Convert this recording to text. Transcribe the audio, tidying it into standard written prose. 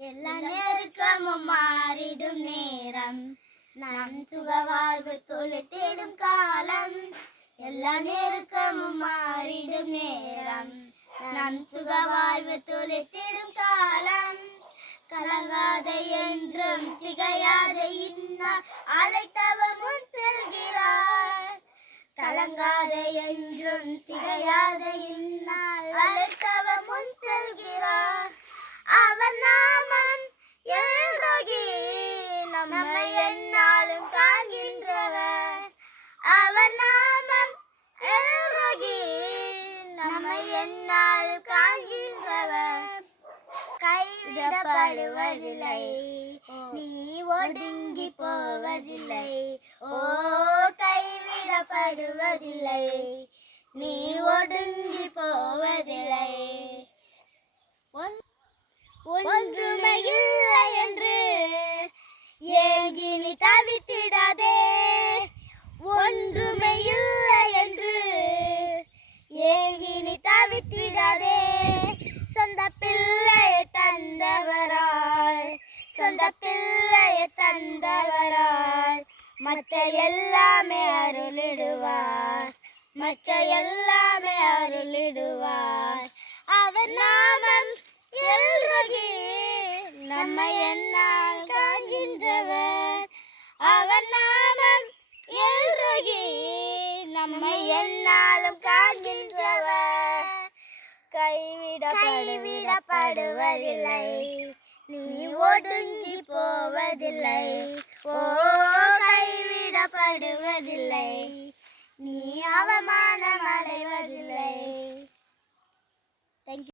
எல்லா நெருக்கமும் மாறிடும் நேரம், நம் சுகவாழ்வு தொலைத்திடும் காலம். எல்லா நெருக்கமும் மாறிடும் நேரம், நம் சுகவாழ்வு தொலைத்திடும் காலம். கலங்காத என்றும் திகையாத இன்னார் அழைத்தவர் முன் செல்கிறார். கலங்காத என்றும் திகையாத இன்னார் அழைத்தவர் முன் செல்கிறார். அவர் நாமம் எல்ரோகி, நம்மை எந்நாளும் காண்கின்றவர். அவர் நாமம் எல்ரோகி, நம்மை எந்நாளும் காண்கின்றவர். கைவிடப்படுவதில்லை, நீ ஒடுங்கி போவதில்லை. ஓ, கைவிடப்படுவதில்லை, நீ ஒடுங்கி போவதில்லை. ஒன்றுமையில்லை என்று ஏங்கி நீ தவித்திடாதே. ஒன்றுமையில்லை என்று ஏங்கி நீ தவித்திடாதே. சொந்த பிள்ளையை தந்தவரால், சொந்த பிள்ளையை தந்தவரால் மற்ற எல்லாமே அருளிடுவார், மற்ற எல்லாமே அருளிடுவார். அவர் நாமம் எல்ரோகி, நம்மை எந்நாள் காண்கின்றவர். அவர் நாமம் எல்ரோகி, நம்மை எந்நாளும் காண்கின்றவர். கைவிடப்படுவதில்லை, நீ ஒடுங்கி போவதில்லை. ஓ, கைவிடப்படுவதில்லை, நீ அவமானம் அடைவதில்லை.